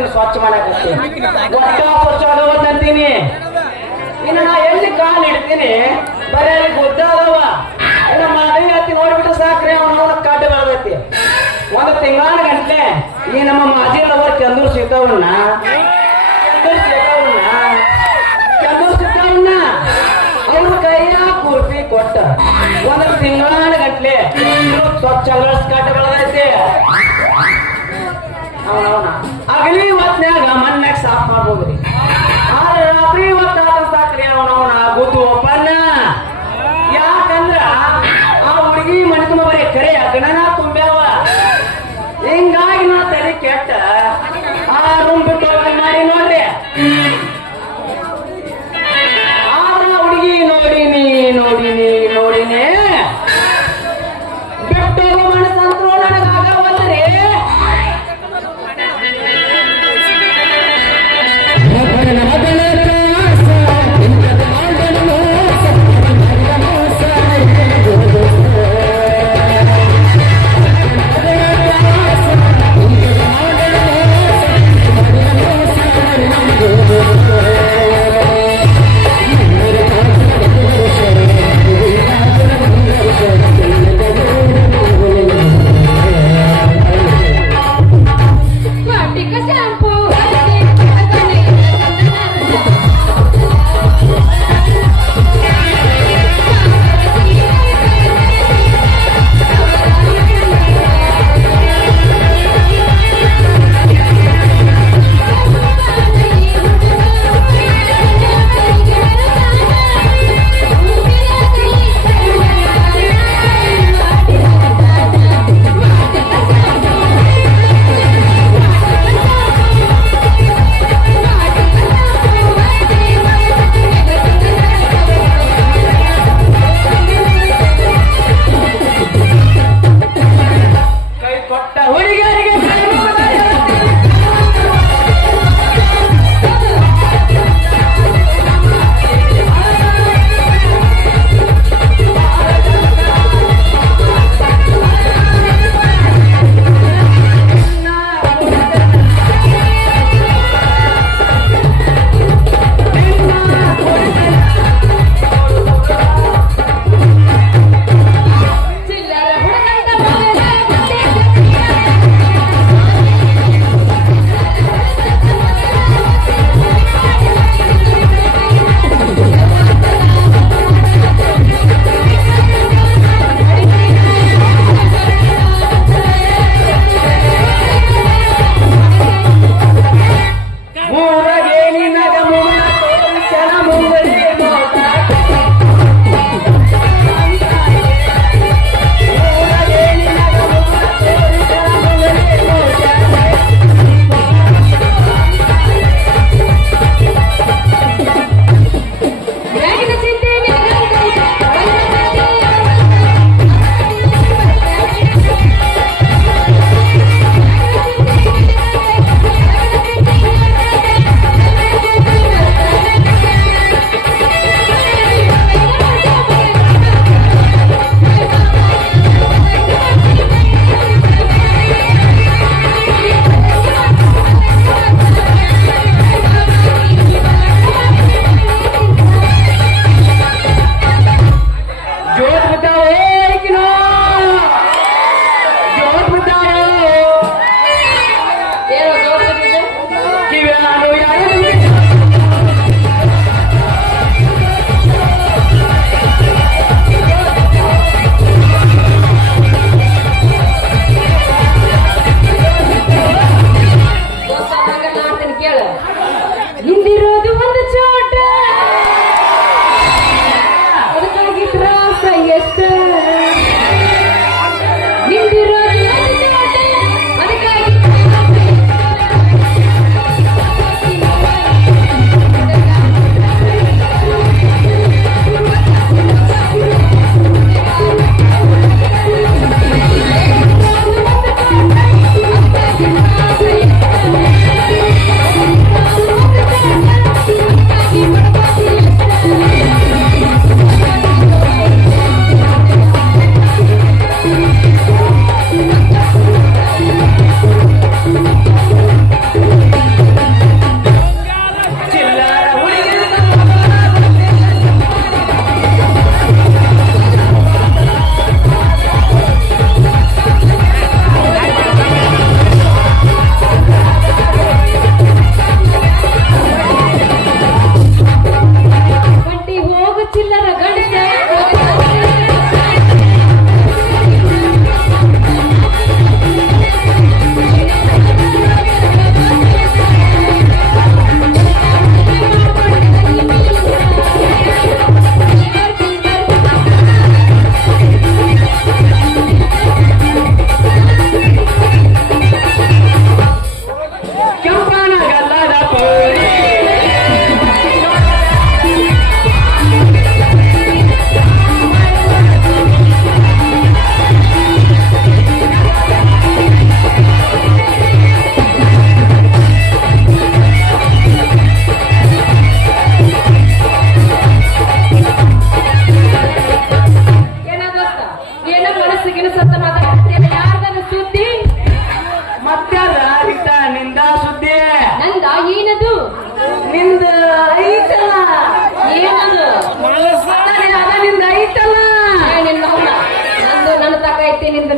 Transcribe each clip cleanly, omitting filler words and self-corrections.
ನಿನ್ನ ಸ್ವಚ್ಛ ಮಾಡಕತ್ತೀನಿ ಒಟ್ಟ ಸ್ವಚ್ಛ ಆಗೋದಂತೀನಿ ಇನ್ನು ನಾ ಎಲ್ಲಿ ಕಾಲು ಇಡ್ತೀನಿ ಬರೀ ಅಲ್ಲಿ ಗೊತ್ತಾದವ ಇಲ್ಲ ಮಾದವಿ ಹತ್ತಿ ನೋಡ್ಬಿಟ್ಟು ಸಾಕ್ರಿ ಅವನ ಕಾಟ ಬೆಳೆದೈತಿ ಒಂದು ತಿಂಗಳ ಗಂಟ್ಲೆ ಈ ನಮ್ಮ ಮಾಜಿ ಲವರ್ ಚಂದೂರ್ ಸಿಗ್ತಾವನ್ನ ಅವ್ರ ಕೈಯ ಕುರ್ಪಿ ಕೊಟ್ಟ ಒಂದು ತಿಂಗಳ ಗಂಟ್ಲೆ ಸ್ವಚ್ಛ ಕಾಟ ಬೆಳೆದೈತಿ ಅವನವನ ಅಗಲಿ ಹೊತ್ನ್ಯಾಗ ಮಣ್ಣಾಗ ಸಾಫ್ ಮಾಡ್ಬೋದ್ರಿ ಆದ್ರೆ ರಾತ್ರಿ ಹೊತ್ತಾದ ಸಾಕ್ರಿ ಅವನವನ ಗುದ್ದು ಒಪ್ಪನ್ನ ಯಾಕಂದ್ರ ಆ ಹುಡುಗಿ ಮನೆ ತುಂಬ ಬರೀ ಕರೆ ಗಣನ ತುಂಬ್ಯಾವ ಹಿಂಗಾಗಿ ನಾ ತಲೆ ಕೆಟ್ಟ ಆ ರೂಮ್ ಬಿಟ್ಟು ಮಾಡಿ ನೋಡ್ರಿ ಆದ್ರ ಹುಡುಗಿ ನೋಡಿನಿ ಬಿಟ್ಟು ಮನಸ್ಸಂತೂ ನನಗಾಗವಲ್ರಿ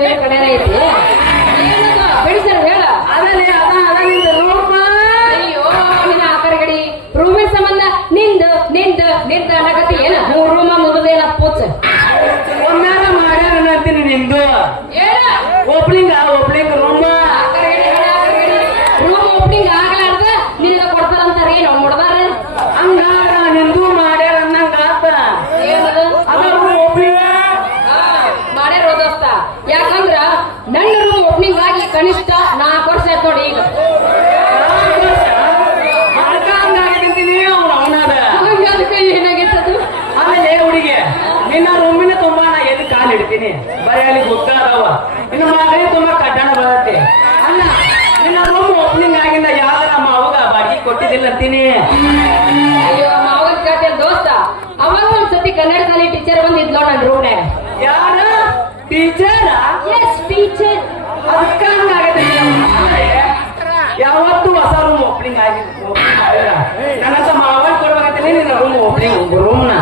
ನಿನ್ನ ಕಡೆ ಐತಿ ಏನದು ಬಿಡಿಸರ್ ಹೇಳ ಅದಲ್ಲೇ ಅದ ನಿಂದ ರೂಮ. ಅಯ್ಯೋ ನಿನ್ನ ಆಕರ ಗಡಿ ರೂಮಿನ ಸಂಬಂಧ ನಿಂದ ಅನ್ನಕತ್ತಿ ಏನ 3 ರೂಮ ಮುಗಿದೇನ ಪೂಚ ಒಮ್ಮ್ಯಾರ ಮಾಡ್ಯಾರ ಅಂತೀನಿ ನಿಂದು ಏನ ಓಪನಿಂಗ್ ರೂಮ್ ರೂಮ್ ಓಪನಿಂಗ್ ಆಗ್ಲಾರ್ದ ನಿನಗ ಕೊಡ್ತಾರಂತಾರ ಏನು ಮುಡ್ದಾರ ಹಂಗಾರ ನಿಂದು ಮಾಡ್ಯಾರ ಅನ್ನಂಗ ಆತ. ಏನದು ಅದ ರೂಮ್ ಓಪನಿಂಗ್ ಮಾಡ್ಯಾರ ದೋಸ್ತ. ಯಾಕಂದ್ರ ನನ್ನ ರೂಮ್ ಓಪನಿಂಗ್ ಆಗಿ ಕನಿಷ್ಠ 4 ವರ್ಷ ಆಯ್ತು ನೋಡಿ ಈಗ. ಅದಕ್ಕೆ ಏನಾಗಿತ್ತದು ಆಮೇಲೆ ಹುಡುಗಿ ನಿನ್ನ ರೂಮಿನ ತುಂಬಾ ನಾ ಎಲ್ಲಿ ಕಾಲು ಇಡ್ತೀನಿ ಬರೀ ಅಲ್ಲಿ ಗುದ್ದ ಅದಾವ ಇನ್ನು ಮಗನೇ ತುಂಬಾ ಕಟ್ಟಣ ಬರುತ್ತೆ ಅಲ್ಲ. ನಿನ್ನ ರೂಮ್ ಓಪನಿಂಗ್ ಆಗಿಂದ ಯಾವ ನಮ್ಮ ಅವಾಗ ಬಾಡಿಗೆ ಕೊಟ್ಟಿದ್ದಿಲ್ಲ ಅಂತೀನಿ. ಅಯ್ಯೋ ಮಾವನ್ ಕತೆ ದೋಸ್ತ. ಅವಾಗ ಒಂದ್ಸತಿ ಕನ್ನಡ ಶಾಲೆ ಟೀಚರ್ ಬಂದಿದ್ಲು ನನ್ನ ರೂಮ್ನಾಗ. ಯಾರ ಟೀಚರ್? Yes teacher. ಅದಕ್ಕ ಹಂಗಾಗೈತೆ. ಯಾವತ್ತು ಹೊಸ ರೂಮ್ ಓಪನಿಂಗ್ ಆಗಿ ನನ್ನಂತ ಮಾವನ್ ಕೊಡ್ಬೇಕಂತೀನಿ ನಿನ್ನ ರೂಮ್ ಓಪನಿಂಗ್ ರೂಮ್ನ